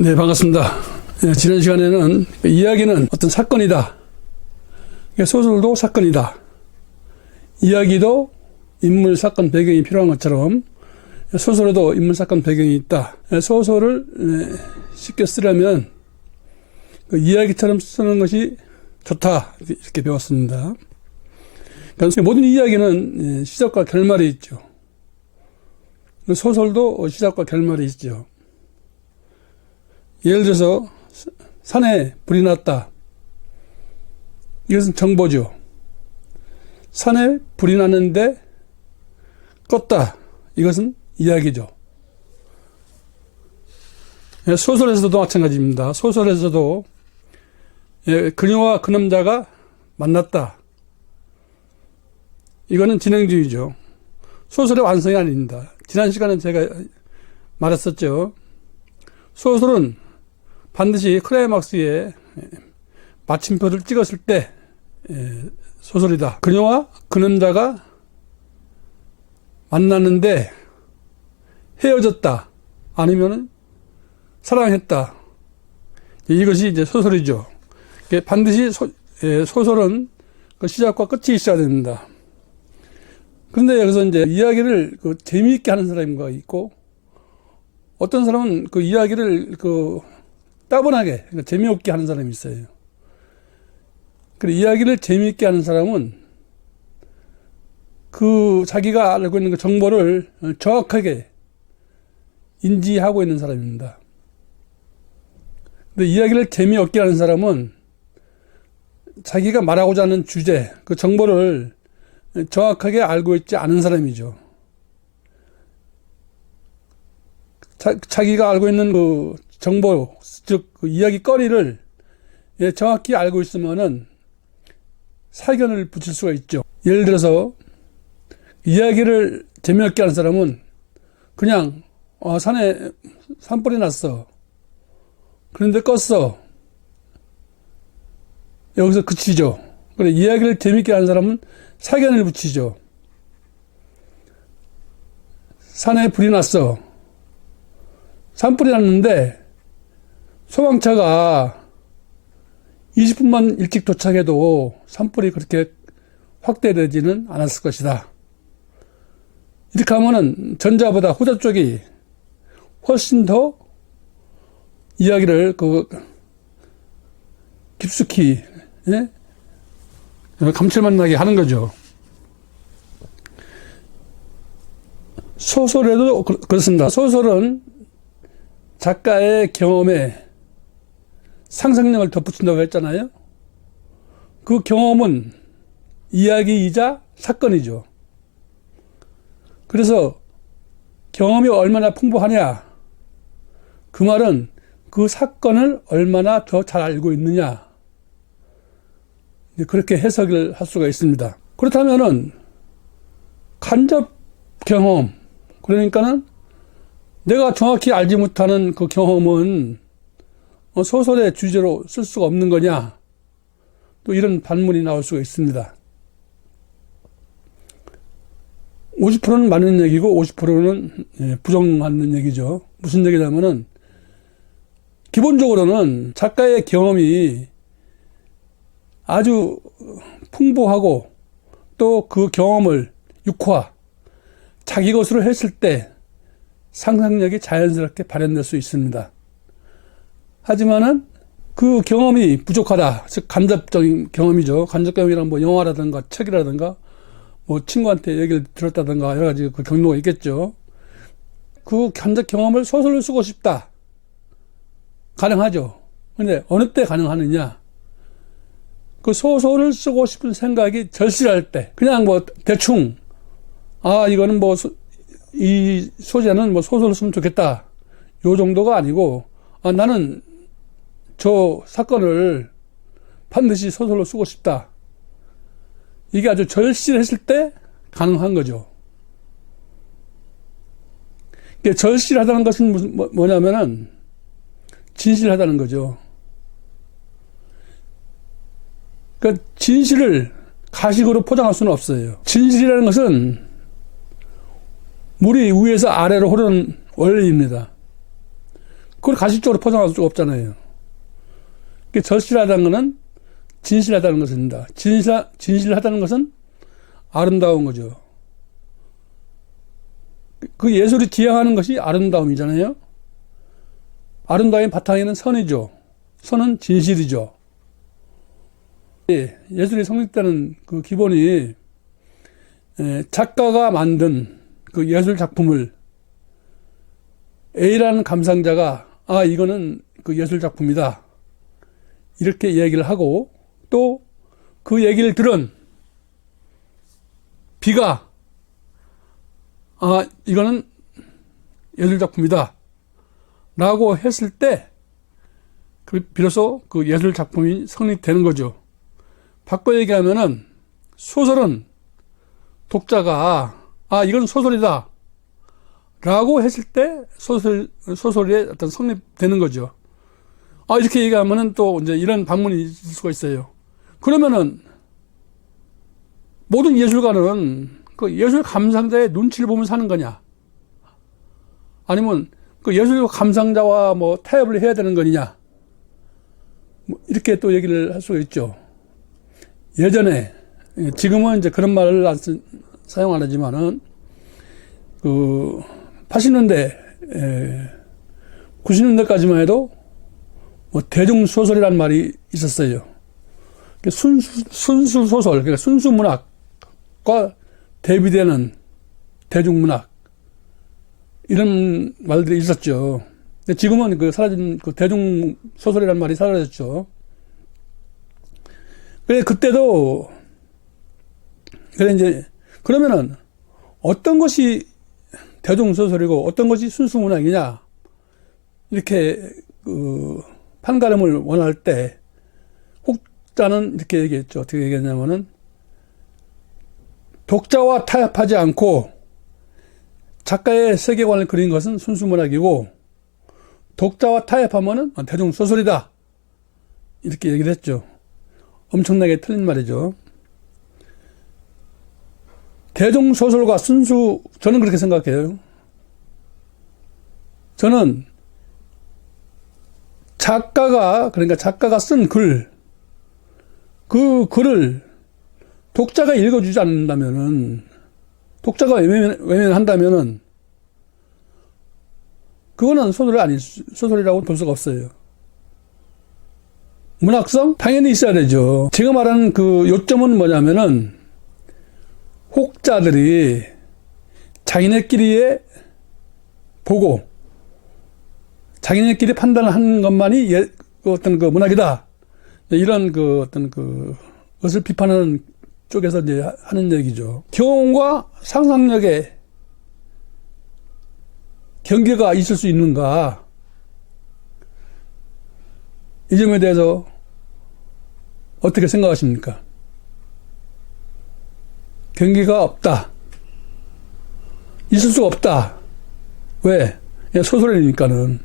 네, 반갑습니다. 지난 시간에는 이야기는 어떤 사건이다. 소설도 사건이다. 이야기도 인물, 사건, 배경이 필요한 것처럼 소설에도 인물, 사건, 배경이 있다. 소설을 쉽게 쓰려면 이야기처럼 쓰는 것이 좋다. 이렇게 배웠습니다. 그러니까 모든 이야기는 시작과 결말이 있죠. 소설도 시작과 결말이 있죠. 예를 들어서 산에 불이 났다. 이것은 정보죠. 산에 불이 났는데 껐다. 이것은 이야기죠. 소설에서도 마찬가지입니다. 소설에서도 그녀와 그 남자가 만났다. 이거는 진행주의죠. 소설의 완성이 아닙니다. 지난 시간에 제가 말했었죠. 소설은 반드시 클라이막스에 마침표를 찍었을 때 소설이다. 그녀와 그 남자가 만났는데 헤어졌다. 아니면 사랑했다. 이것이 이제 소설이죠. 반드시 소설은 그 시작과 끝이 있어야 됩니다. 그런데 여기서 이제 이야기를 재미있게 하는 사람이 있고, 어떤 사람은 그 이야기를 따분하게, 재미없게 하는 사람이 있어요. 그래, 이야기를 재미있게 하는 사람은 자기가 알고 있는 그 정보를 정확하게 인지하고 있는 사람입니다. 근데 이야기를 재미없게 하는 사람은 자기가 말하고자 하는 주제, 그 정보를 정확하게 알고 있지 않은 사람이죠. 자기가 알고 있는 그 정보, 즉 그 이야기거리를 정확히 알고 있으면은 사견을 붙일 수가 있죠. 예를 들어서 이야기를 재미없게 하는 사람은 그냥 산에 산불이 났어. 그런데 껐어. 여기서 그치죠. 그래, 이야기를 재미있게 하는 사람은 사견을 붙이죠. 산에 불이 났어. 산불이 났는데 소방차가 20분만 일찍 도착해도 산불이 그렇게 확대되지는 않았을 것이다. 이렇게 하면은 전자보다 후자 쪽이 훨씬 더 이야기를 깊숙이 감칠맛 나게 하는 거죠. 소설에도 그렇습니다. 소설은 작가의 경험에 상상력을 덧붙인다고 했잖아요. 그 경험은 이야기이자 사건이죠. 그래서 경험이 얼마나 풍부하냐, 그 말은 그 사건을 얼마나 더 잘 알고 있느냐, 그렇게 해석을 할 수가 있습니다. 그렇다면은 간접 경험, 그러니까는 내가 정확히 알지 못하는 그 경험은 소설의 주제로 쓸 수가 없는 거냐, 또 이런 반문이 나올 수가 있습니다. 50%는 맞는 얘기고 50%는 부정하는 얘기죠. 무슨 얘기냐면은 기본적으로는 작가의 경험이 아주 풍부하고 또 그 경험을 육화, 자기 것으로 했을 때 상상력이 자연스럽게 발현될 수 있습니다. 하지만은 그 경험이 부족하다. 즉 간접적인 경험이죠. 간접 경험이란 뭐 영화라든가 책이라든가 뭐 친구한테 얘기를 들었다든가 여러 가지 그 경로가 있겠죠. 그 간접 경험을 소설로 쓰고 싶다. 가능하죠. 근데 어느 때 가능하느냐? 그 소설을 쓰고 싶은 생각이 절실할 때, 그냥 뭐 대충 이거는 뭐 이 소재는 뭐 소설로 쓰면 좋겠다, 요 정도가 아니고 나는 저 사건을 반드시 소설로 쓰고 싶다, 이게 아주 절실했을 때 가능한 거죠. 절실하다는 것은 뭐냐면은 진실하다는 거죠. 그러니까 진실을 가식으로 포장할 수는 없어요. 진실이라는 것은 물이 위에서 아래로 흐르는 원리입니다. 그걸 가식적으로 포장할 수가 없잖아요. 절실하다는 것은 진실하다는 것입니다. 진실하다는 것은 아름다운 거죠. 그 예술이 지향하는 것이 아름다움이잖아요. 아름다움의 바탕에는 선이죠. 선은 진실이죠. 예술이 성립되는 그 기본이 작가가 만든 그 예술 작품을 A라는 감상자가 이거는 그 예술 작품이다 이렇게 얘기를 하고, 또 그 얘기를 들은 B가 이거는 예술 작품이다 라고 했을 때 비로소 그 예술 작품이 성립되는 거죠. 바꿔 얘기하면은 소설은 독자가 이건 소설이다 라고 했을 때 소설의 어떤 성립되는 거죠. 이렇게 얘기하면은 또 이제 이런 반문이 있을 수가 있어요. 그러면은 모든 예술가는 그 예술 감상자의 눈치를 보면서 하는 거냐? 아니면 그 예술 감상자와 뭐 타협을 해야 되는 거냐? 뭐 이렇게 또 얘기를 할 수가 있죠. 예전에, 지금은 이제 그런 말을 사용 안 하지만은, 80년대, 90년대까지만 해도 뭐 대중소설이라는 말이 있었어요. 순수소설, 그러니까 순수문학과 대비되는 대중문학, 이런 말들이 있었죠. 근데 지금은 사라진 대중소설이라는 말이 사라졌죠. 그때도, 그러면은 어떤 것이 대중소설이고 어떤 것이 순수문학이냐, 이렇게, 판가름을 원할 때, 혹자는 이렇게 얘기했죠. 어떻게 얘기했냐면은, 독자와 타협하지 않고 작가의 세계관을 그린 것은 순수문학이고, 독자와 타협하면은 대중소설이다. 이렇게 얘기를 했죠. 엄청나게 틀린 말이죠. 대중소설과 저는 그렇게 생각해요. 저는 그러니까 작가가 쓴 그 글을 독자가 읽어주지 않는다면은, 독자가 외면한다면은, 그거는 소설이라고 볼 수가 없어요. 문학성? 당연히 있어야 되죠. 제가 말하는 그 요점은 뭐냐면은, 혹자들이 자기네끼리 보고, 자기네끼리 판단을 하는 것만이 어떤 그 문학이다. 이런 것을 비판하는 쪽에서 이제 하는 얘기죠. 경험과 상상력의 경계가 있을 수 있는가? 이 점에 대해서 어떻게 생각하십니까? 경계가 없다. 있을 수가 없다. 왜? 소설이니까는.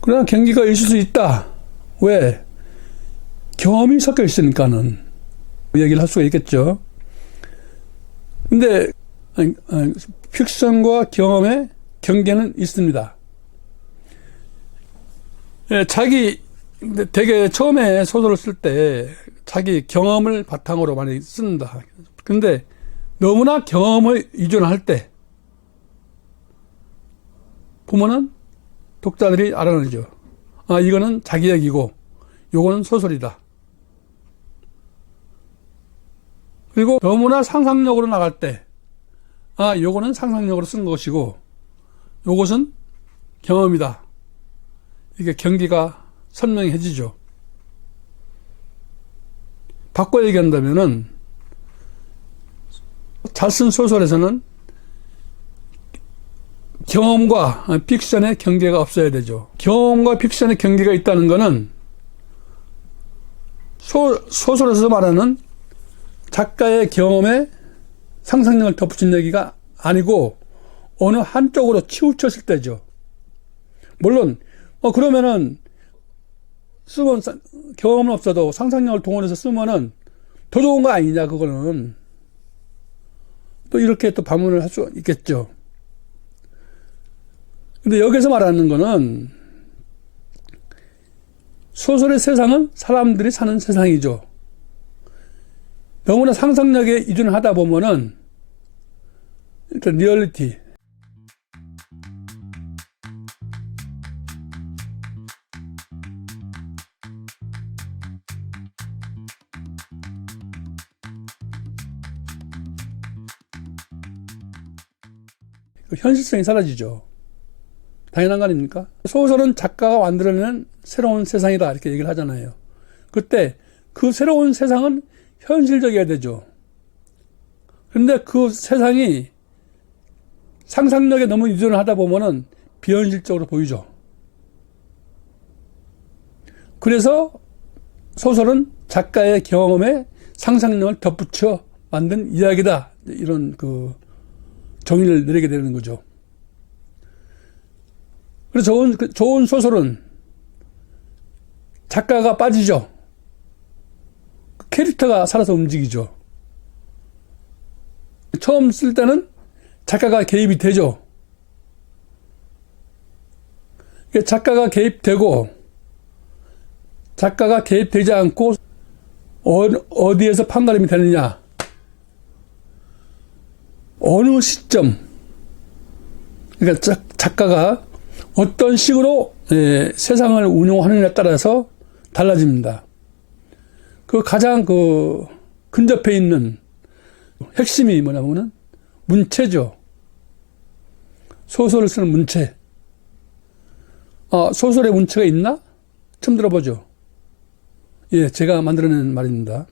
그러나 경계가 있을 수 있다. 왜? 경험이 섞여 있으니까는. 얘기를 할 수가 있겠죠. 근데 픽션과 경험의 경계는 있습니다. 되게 처음에 소설을 쓸 때 자기 경험을 바탕으로 많이 쓴다. 근데 너무나 경험을 의존할 때 보면은 독자들이 알아내죠. 이거는 자기 얘기고 요거는 소설이다. 그리고 너무나 상상력으로 나갈 때 요거는 상상력으로 쓴 것이고 요것은 경험이다. 이게 경계가 선명해지죠. 바꿔 얘기한다면은 잘 쓴 소설에서는 경험과 픽션의 경계가 없어야 되죠. 경험과 픽션의 경계가 있다는 것은 소설에서 말하는 작가의 경험에 상상력을 덧붙인 얘기가 아니고 어느 한쪽으로 치우쳤을 때죠. 물론 그러면은 쓰면 경험은 없어도 상상력을 동원해서 쓰면은 더 좋은 거 아니냐, 그거는. 또 이렇게 또 반문을 할 수 있겠죠. 근데 여기서 말하는 거는 소설의 세상은 사람들이 사는 세상이죠. 너무나 상상력에 의존을 하다 보면은 일단 리얼리티, 현실성이 사라지죠. 당연한 거 아닙니까? 소설은 작가가 만들어내는 새로운 세상이다 이렇게 얘기를 하잖아요. 그때 그 새로운 세상은 현실적이어야 되죠. 그런데 그 세상이 상상력에 너무 의존을 하다 보면은 비현실적으로 보이죠. 그래서 소설은 작가의 경험에 상상력을 덧붙여 만든 이야기다, 이런 그 정의를 내리게 되는 거죠. 그래서 좋은 소설은 작가가 빠지죠. 캐릭터가 살아서 움직이죠. 처음 쓸 때는 작가가 개입이 되죠. 작가가 개입되고, 작가가 개입되지 않고 어디에서 판가름이 되느냐, 어느 시점, 그러니까 작가가 어떤 식으로 세상을 운용하느냐에 따라서 달라집니다. 그 가장 그 근접해 있는 핵심이 뭐냐면은 문체죠. 소설을 쓰는 문체. 소설에 문체가 있나? 처음 들어보죠. 예, 제가 만들어낸 말입니다.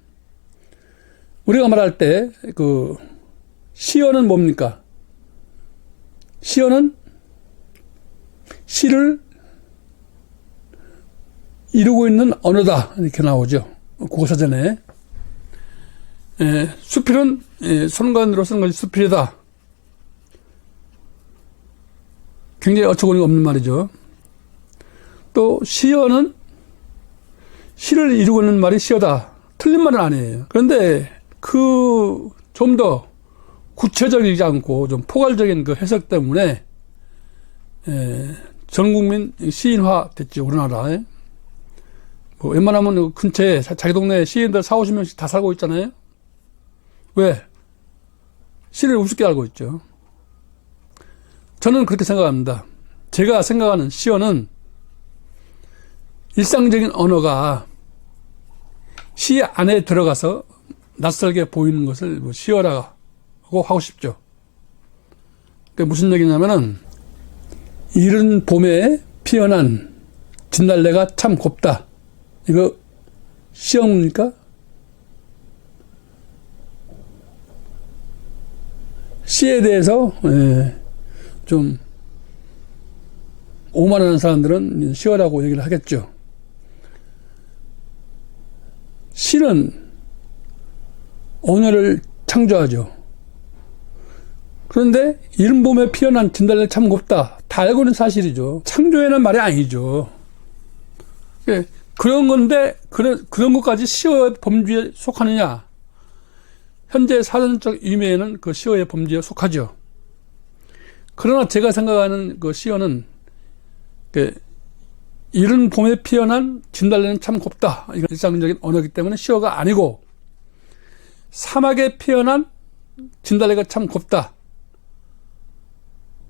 우리가 말할 때 그 시어는 뭡니까? 시어는 시를 이루고 있는 언어다 이렇게 나오죠. 국어사전에. 수필은 손관으로 쓰는 것이 수필이다. 굉장히 어처구니가 없는 말이죠. 또 시어는 시를 이루고 있는 말이 시어다. 틀린 말은 아니에요. 그런데 그 좀 더 구체적이지 않고 좀 포괄적인 그 해석 때문에 전 국민 시인화 됐죠, 우리나라에. 뭐 웬만하면 근처에 자기 동네에 시인들 40~50명씩 다 살고 있잖아요. 왜? 시를 우습게 알고 있죠. 저는 그렇게 생각합니다. 제가 생각하는 시어는 일상적인 언어가 시 안에 들어가서 낯설게 보이는 것을 뭐 시어라고 하고 싶죠. 그게 무슨 얘기냐면은, 이른 봄에 피어난 진달래가 참 곱다. 이거 시어입니까? 시에 대해서 좀 오만하는 사람들은 시어라고 얘기를 하겠죠. 시는 언어를 창조하죠. 그런데 이른 봄에 피어난 진달래 참 곱다. 다 알고 있는 사실이죠. 창조해낸 말이 아니죠. 그런 건데 그런 것까지 시어의 범주에 속하느냐? 현재 사전적 의미에는 그 시어의 범주에 속하죠. 그러나 제가 생각하는 그 시어는 이른 봄에 피어난 진달래는 참 곱다. 이건 일상적인 언어이기 때문에 시어가 아니고, 사막에 피어난 진달래가 참 곱다.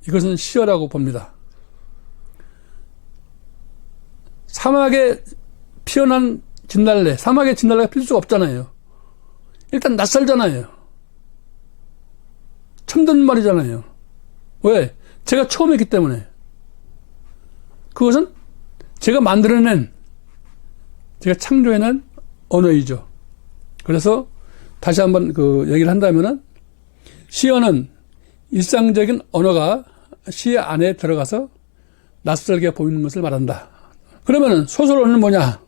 이것은 시어라고 봅니다. 사막에 피어난 진달래, 사막에 진달래가 필 수가 없잖아요. 일단 낯설잖아요. 처음 듣는 말이잖아요. 왜? 제가 처음 했기 때문에. 그것은 제가 만들어낸, 제가 창조해낸 언어이죠. 그래서 다시 한번 그 얘기를 한다면은, 시어는 일상적인 언어가 시 안에 들어가서 낯설게 보이는 것을 말한다. 그러면은 소설어는 뭐냐?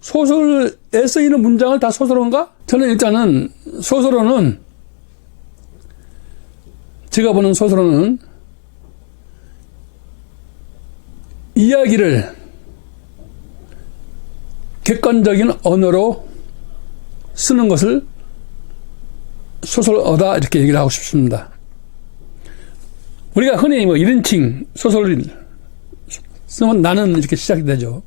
소설에 쓰이는 문장을 다 소설어인가? 저는 일단은 소설어는, 제가 보는 소설어는 이야기를 객관적인 언어로 쓰는 것을 소설어다 이렇게 얘기를 하고 싶습니다. 우리가 흔히 뭐 1인칭 소설을 쓰면 나는 이렇게 시작이 되죠.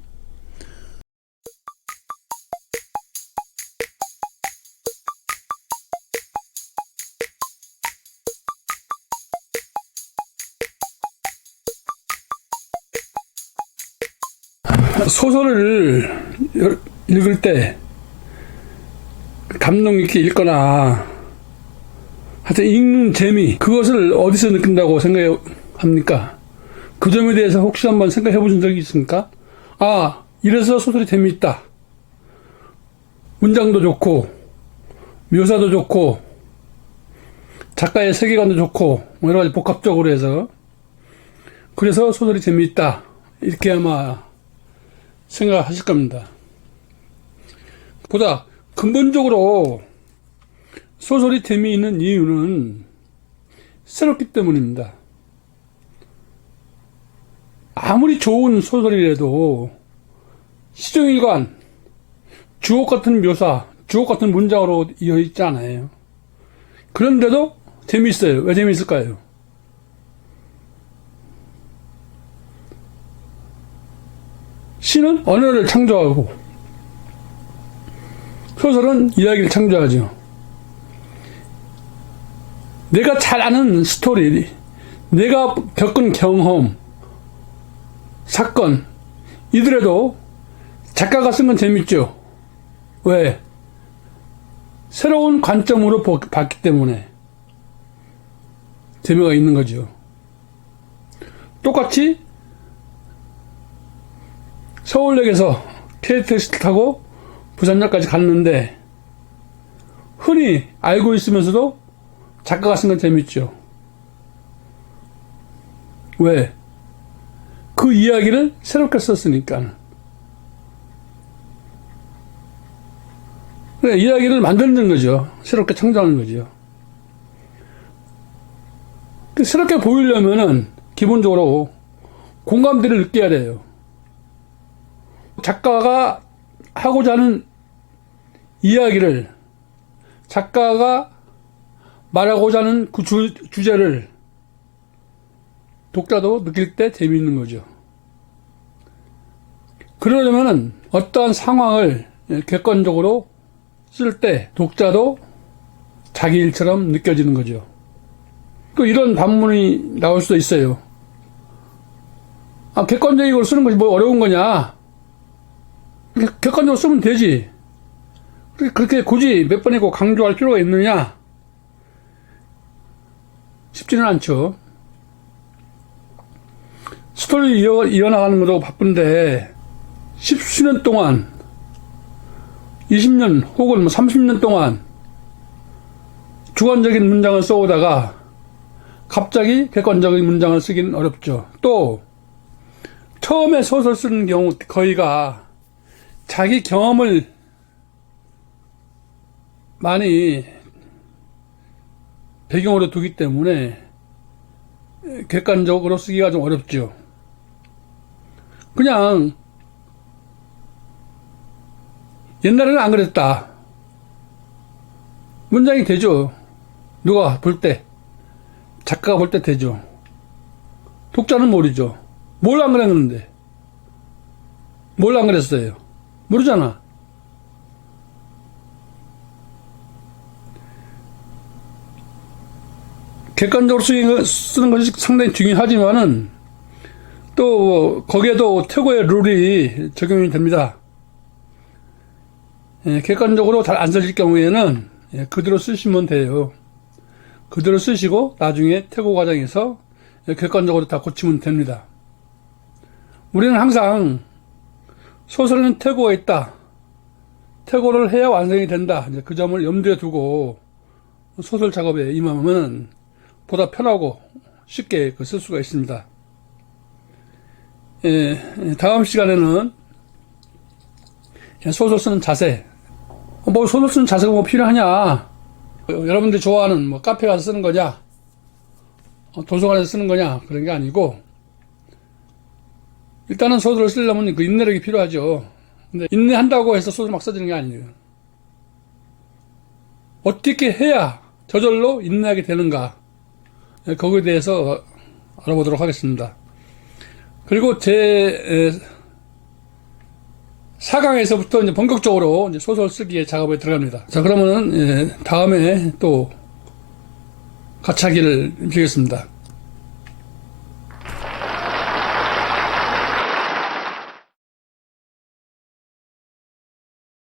소설을 읽을 때 감동 있게 읽거나 하여튼 읽는 재미, 그것을 어디서 느낀다고 생각합니까? 그 점에 대해서 혹시 한번 생각해 보신 적이 있습니까? 아, 이래서 소설이 재미있다. 문장도 좋고 묘사도 좋고 작가의 세계관도 좋고 뭐 여러 가지 복합적으로 해서 그래서 소설이 재미있다. 이렇게 아마 생각하실 겁니다. 보다 근본적으로 소설이 재미있는 이유는 새롭기 때문입니다. 아무리 좋은 소설이라도 시종일관 주옥 같은 묘사, 주옥 같은 문장으로 이어 있지 않아요. 그런데도 재미있어요. 왜 재미있을까요? 시는 언어를 창조하고 소설은 이야기를 창조하죠. 내가 잘 아는 스토리, 내가 겪은 경험, 사건, 이들에도 작가가 쓴 건 재밌죠. 왜? 새로운 관점으로 봤기 때문에 재미가 있는 거죠. 똑같이 서울역에서 KTX를 타고 부산역까지 갔는데 흔히 알고 있으면서도 작가가 쓴 건 재밌죠. 왜? 그 이야기를 새롭게 썼으니까. 이야기를 만드는 거죠. 새롭게 창조하는 거죠. 새롭게 보이려면은 기본적으로 공감대를 느껴야 돼요. 작가가 하고자 하는 이야기를, 작가가 말하고자 하는 그 주제를 독자도 느낄 때 재미있는 거죠. 그러려면 어떠한 상황을 객관적으로 쓸 때 독자도 자기 일처럼 느껴지는 거죠. 또 이런 반문이 나올 수도 있어요. 아, 객관적으로 쓰는 것이 뭐 어려운 거냐? 객관적으로 쓰면 되지. 그렇게 굳이 몇 번이고 강조할 필요가 있느냐? 쉽지는 않죠. 스토리 이어나가는 것도 바쁜데 10수년 동안 20년 혹은 30년 동안 주관적인 문장을 써오다가 갑자기 객관적인 문장을 쓰기는 어렵죠. 또 처음에 소설 쓰는 경우 거의가 자기 경험을 많이 배경으로 두기 때문에 객관적으로 쓰기가 좀 어렵죠. 그냥 옛날에는 안 그랬다. 문장이 되죠. 누가 볼 때, 작가가 볼 때 되죠. 독자는 모르죠. 뭘 안 그랬는데? 뭘 안 그랬어요? 모르잖아. 객관적으로 쓰는 것이 상당히 중요하지만은 또 거기에도 최고의 룰이 적용이 됩니다. 객관적으로 잘 안 써질 경우에는 그대로 쓰시면 돼요. 그대로 쓰시고 나중에 퇴고 과정에서 객관적으로 다 고치면 됩니다. 우리는 항상 소설에는 퇴고가 있다. 퇴고를 해야 완성이 된다. 그 점을 염두에 두고 소설 작업에 임하면 보다 편하고 쉽게 쓸 수가 있습니다. 다음 시간에는 소설 쓰는 자세. 뭐 소설 쓰는 자세가 뭐 필요하냐? 여러분들이 좋아하는 뭐 카페 가서 쓰는 거냐? 도서관에서 쓰는 거냐? 그런 게 아니고 일단은 소설을 쓰려면 그 인내력이 필요하죠. 근데 인내한다고 해서 소설 막 써지는 게 아니에요. 어떻게 해야 저절로 인내하게 되는가? 거기에 대해서 알아보도록 하겠습니다. 그리고 제 4강에서부터 이제 본격적으로 이제 소설 쓰기의 작업에 들어갑니다. 자, 그러면은 다음에 또 가차기를 드리겠습니다.